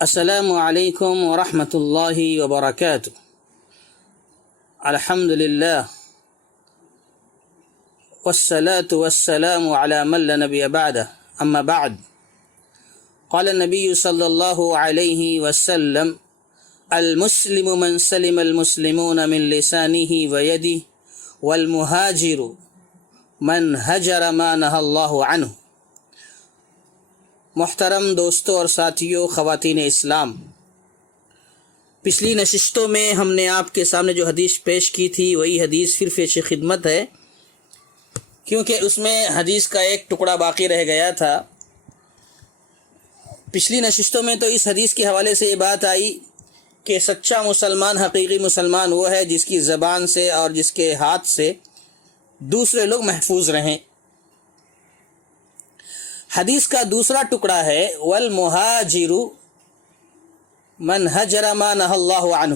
السلام علیکم ورحمۃ اللہ وبرکاتہ۔ الحمد للہ والصلاة والسلام على من لا نبی بعدہ، اما بعد، قال النبی صلی اللہ علیہ وسلم: المسلم من سلم المسلمون من لسانه ويده والمهاجر من هجر ما نهى اللہ عنہ۔ محترم دوستوں اور ساتھیوں، خواتین اسلام، پچھلی نشستوں میں ہم نے آپ کے سامنے جو حدیث پیش کی تھی وہی حدیث پھر پیش خدمت ہے، کیونکہ اس میں حدیث کا ایک ٹکڑا باقی رہ گیا تھا۔ پچھلی نشستوں میں تو اس حدیث کے حوالے سے یہ بات آئی کہ سچا مسلمان، حقیقی مسلمان وہ ہے جس کی زبان سے اور جس کے ہاتھ سے دوسرے لوگ محفوظ رہیں۔ حدیث کا دوسرا ٹکڑا ہے والمہاجر من ہجر ما نہى اللہ عنہ۔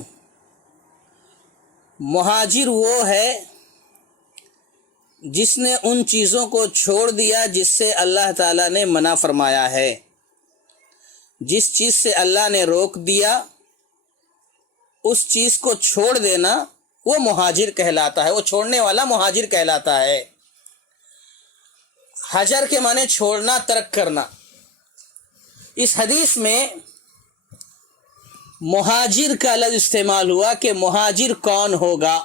مہاجر وہ ہے جس نے ان چیزوں کو چھوڑ دیا جس سے اللہ تعالیٰ نے منع فرمایا ہے۔ جس چیز سے اللہ نے روک دیا اس چیز کو چھوڑ دینا وہ مہاجر کہلاتا ہے، وہ چھوڑنے والا مہاجر کہلاتا ہے۔ حجر کے معنی چھوڑنا، ترک کرنا۔ اس حدیث میں مہاجر کا لفظ استعمال ہوا کہ مہاجر کون ہوگا۔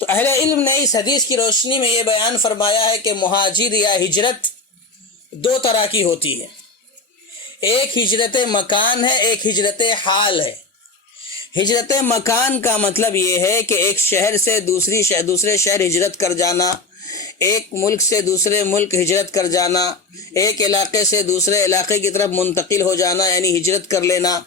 تو اہل علم نے اس حدیث کی روشنی میں یہ بیان فرمایا ہے کہ مہاجر یا ہجرت دو طرح کی ہوتی ہے۔ ایک ہجرت مکان ہے، ایک ہجرت حال ہے۔ ہجرت مکان کا مطلب یہ ہے کہ ایک شہر سے دوسرے شہر ہجرت کر جانا، ایک ملک سے دوسرے ملک ہجرت کر جانا، ایک علاقے سے دوسرے علاقے کی طرف منتقل ہو جانا، یعنی ہجرت کر لینا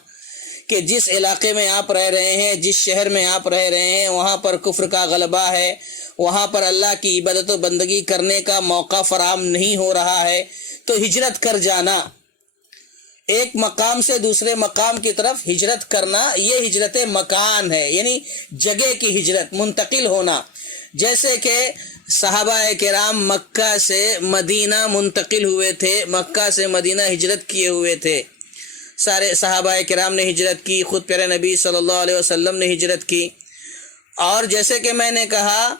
کہ جس علاقے میں آپ رہ رہے ہیں، جس شہر میں آپ رہ رہے ہیں، وہاں پر کفر کا غلبہ ہے، وہاں پر اللہ کی عبادت و بندگی کرنے کا موقع فراہم نہیں ہو رہا ہے، تو ہجرت کر جانا، ایک مقام سے دوسرے مقام کی طرف ہجرت کرنا، یہ ہجرت مکان ہے، یعنی جگہ کی ہجرت، منتقل ہونا۔ جیسے کہ صحابہ کرام مکہ سے مدینہ منتقل ہوئے تھے، مکہ سے مدینہ ہجرت کیے ہوئے تھے، سارے صحابہ کرام نے ہجرت کی، خود پیارے نبی صلی اللہ علیہ وسلم نے ہجرت کی۔ اور جیسے کہ میں نے کہا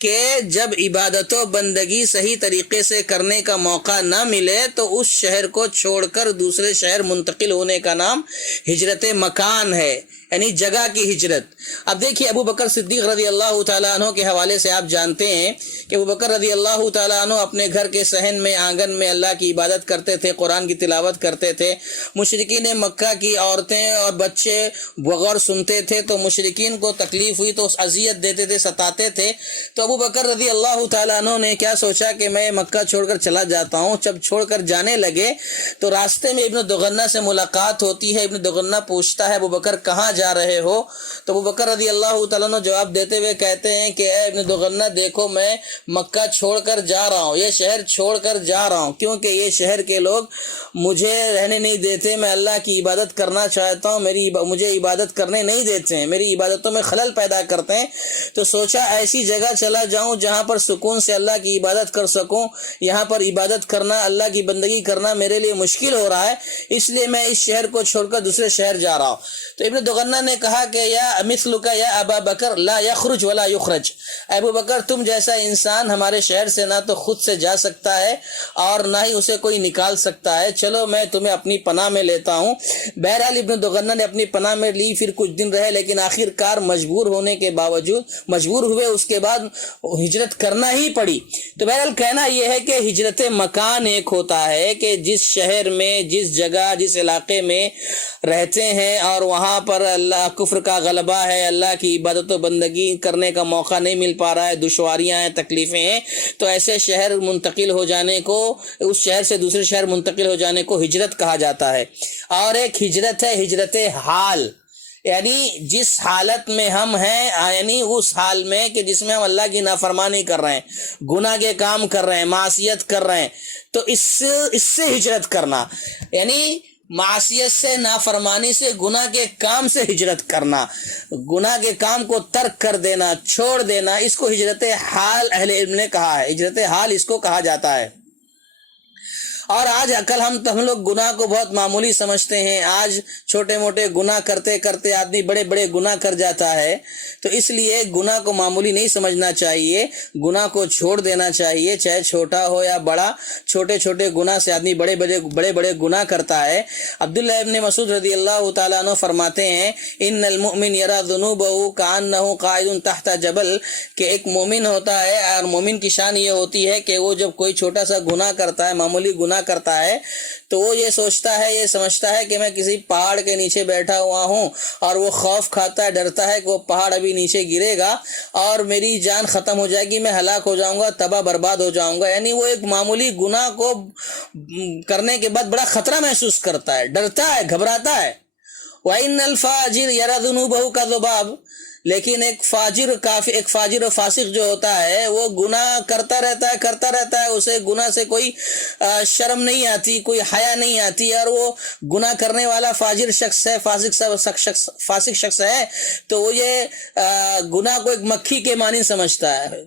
کہ جب عبادت و بندگی صحیح طریقے سے کرنے کا موقع نہ ملے تو اس شہر کو چھوڑ کر دوسرے شہر منتقل ہونے کا نام ہجرت مکان ہے، یعنی جگہ کی ہجرت۔ اب دیکھیے ابو بکر صدیق رضی اللہ تعالیٰ عنہ کے حوالے سے آپ جانتے ہیں کہ ابو بکر رضی اللہ تعالیٰ عنہ اپنے گھر کے صحن میں، آنگن میں اللہ کی عبادت کرتے تھے، قرآن کی تلاوت کرتے تھے۔ مشرکین مکہ کی عورتیں اور بچے بغور سنتے تھے تو مشرکین کو تکلیف ہوئی تو اذیت دیتے تھے، ستاتے تھے۔ تو ابو بکر رضی اللہ تعالیٰ عنہ نے کیا سوچا کہ میں مکہ چھوڑ کر چلا جاتا ہوں۔ جب چھوڑ کر جانے لگے تو راستے میں ابن دغنہ سے ملاقات ہوتی ہے۔ ابن دغنہ پوچھتا ہے ابو بکر کہاں جا رہے ہو؟ تو ابو بکر رضی اللہ تعالیٰ عنہ جواب دیتے ہوئے کہتے ہیں کہ اے ابن دغنہ دیکھو، میں مکہ چھوڑ کر جا رہا ہوں، یہ شہر چھوڑ کر جا رہا ہوں، کیونکہ یہ شہر کے لوگ مجھے رہنے نہیں دیتے، میں اللہ کی عبادت کرنا چاہتا ہوں، مجھے عبادت کرنے نہیں دیتے ہیں، میری عبادتوں میں خلل پیدا کرتے ہیں۔ تو سوچا ایسی جگہ چلا جاؤں جہاں پر سکون سے اللہ کی عبادت کر سکوں، یہاں پر عبادت کرنا، اللہ کی بندگی کرنا میرے لیے مشکل ہو رہا ہے، اس لیے میں اس شہر کو چھوڑ کر دوسرے شہر جا رہا ہوں۔ تو ابن دغنہ نے کہا کہ یا مثلک یا ابا بکر لا یخرج ولا یخرج، ابو بکر تم جیسا انسان ہمارے شہر سے نہ تو خود سے جا سکتا ہے اور نہ ہی اسے کوئی نکال سکتا ہے، چلو میں تمہیں اپنی پناہ میں لیتا ہوں۔ بہرحال ابن دغنہ نے اپنی پناہ میں لی، پھر کچھ دن رہے، لیکن آخر کار مجبور ہونے کے باوجود مجبور ہوئے، اس کے بعد ہجرت کرنا ہی پڑی۔ تو بہرحال کہنا یہ ہے کہ ہجرت مکان ایک ہوتا ہے کہ جس شہر میں، جس جگہ، جس علاقے میں رہتے ہیں اور وہاں پر اللہ کفر کا غلبہ ہے، اللہ کی عبادت و بندگی کرنے کا موقع نہیں مل پا رہا ہے، دشواریاں ہیں، تکلیفیں ہیں، تو ایسے شہر منتقل ہو جانے کو، اس شہر سے دوسرے شہر منتقل ہو جانے کو ہجرت کہا جاتا ہے۔ اور ایک ہجرت ہے ہجرت حال، یعنی جس حالت میں ہم ہیں، یعنی اس حال میں کہ جس میں ہم اللہ کی نافرمانی کر رہے ہیں، گناہ کے کام کر رہے ہیں، معصیت کر رہے ہیں، تو اس سے ہجرت کرنا، یعنی معصیت سے، نافرمانی سے، گناہ کے کام سے ہجرت کرنا، گناہ کے کام کو ترک کر دینا، چھوڑ دینا، اس کو ہجرت حال اہل علم نے کہا ہے، ہجرت حال اس کو کہا جاتا ہے۔ اور آج عقل ہم لوگ گناہ کو بہت معمولی سمجھتے ہیں. آج چھوٹے موٹے گناہ کرتے کرتے آدمی بڑے بڑے گناہ کر جاتا ہے. تو اس لیے گناہ کو معمولی نہیں سمجھنا چاہیے, گناہ کو چھوڑ دینا چاہیے, چاہے چھوٹا ہو یا بڑا. چھوٹے چھوٹے گناہ سے آدمی بڑے بڑے گناہ کرتا ہے. عبداللہ ابن مسعود رضی اللہ تعالیٰ عنہ فرماتے ہیں ان المؤمن یرا ذنوبہ کانہ قاعد تحت جبل, کہ ایک مومن ہوتا ہے اور مومن کی شان یہ ہوتی ہے کہ وہ جب کوئی چھوٹا سا گناہ کرتا ہے, معمولی گناہ کرتا ہے, تو وہ یہ سوچتا ہے, یہ سمجھتا ہے کہ میں کسی پہاڑ کے نیچے بیٹھا ہوا ہوں اور وہ خوف کھاتا ہے, ڈرتا ہے کہ وہ پہاڑ ابھی نیچے گرے گا اور میری جان ختم ہو جائے گی, میں ہلاک ہو جاؤں گا, تباہ برباد ہو جاؤں گا. یعنی وہ ایک معمولی گناہ کو کرنے کے بعد بڑا خطرہ محسوس کرتا ہے, ڈرتا ہے, گھبراتا ہے. وَإِنَّ الْفَاجِرَ يَرَى ذُنُوبَهُ كَذُبَابٍ, لیکن ایک فاجر و فاسق جو ہوتا ہے وہ گناہ کرتا رہتا ہے, اسے گناہ سے کوئی شرم نہیں آتی, کوئی حیا نہیں آتی, اور وہ گناہ کرنے والا فاجر شخص ہے, فاسق شخص ہے, تو وہ یہ گناہ کو ایک مکھی کے مانند سمجھتا ہے.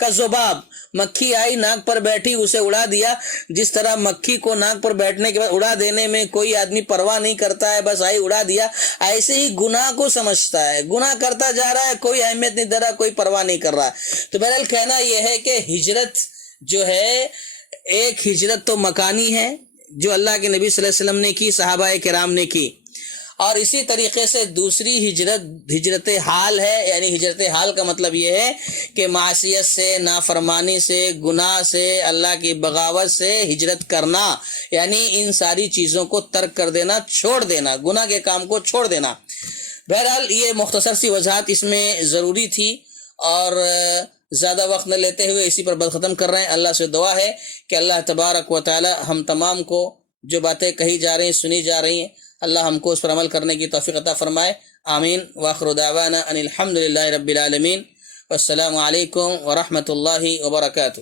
کذباب, مکھی آئی ناک پر بیٹھی اسے اڑا دیا. جس طرح مکھی کو ناک پر بیٹھنے کے بعد اڑا دینے میں کوئی آدمی پرواہ نہیں کرتا ہے, بس آئی اڑا دیا, ایسے ہی گناہ کو سمجھتا ہے, گناہ کرتا جا رہا ہے, کوئی اہمیت نہیں دے رہا, کوئی پرواہ نہیں کر رہا. تو بہرحال کہنا یہ ہے کہ ہجرت جو ہے, ایک ہجرت تو مکانی ہے جو اللہ کے نبی صلی اللہ علیہ وسلم نے کی, صحابہ کرام نے کی, اور اسی طریقے سے دوسری ہجرت حال ہے. یعنی ہجرت حال کا مطلب یہ ہے کہ معصیت سے, نافرمانی سے, گناہ سے, اللہ کی بغاوت سے ہجرت کرنا, یعنی ان ساری چیزوں کو ترک کر دینا, چھوڑ دینا, گناہ کے کام کو چھوڑ دینا. بہرحال یہ مختصر سی وضاحت اس میں ضروری تھی, اور زیادہ وقت نہ لیتے ہوئے اسی پر بات ختم کر رہے ہیں. اللہ سے دعا ہے کہ اللہ تبارک و تعالی ہم تمام کو جو باتیں کہی جا رہی ہیں, سنی جا رہی ہیں, اللہ ہم کو اس پر عمل کرنے کی توفیق عطا فرمائے. آمین. وآخر دعوانا ان الحمد للہ رب العالمین. والسلام علیکم ورحمۃ اللہ وبرکاتہ.